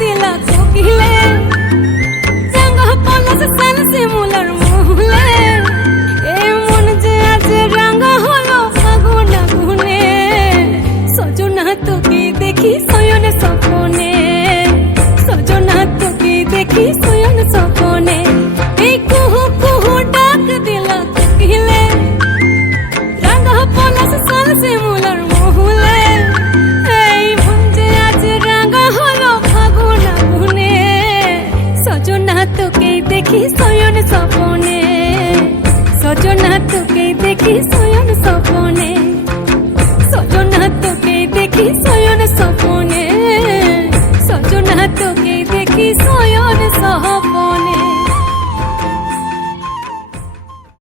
দিলা কোকিলে রাঙা পলাশ সাল শিমুলার মহুলে এই মন যে আজ রাঙা হলো ফাগুন আগুনে সজনা তোকে দেখি শয়নে স্বপনে সজনা তোকে দেখি শয়নে স্বপনে এই কুহু কুহু ডাক দিলা কোকিলে রাঙা পলাশ সাল শিমুলার মহুলে এই মন যে আজ রাঙা হলো ফাগুন আগুনে সজনা তোকে দেখি শয়নে স্বপনে সজনা তোকে দেখি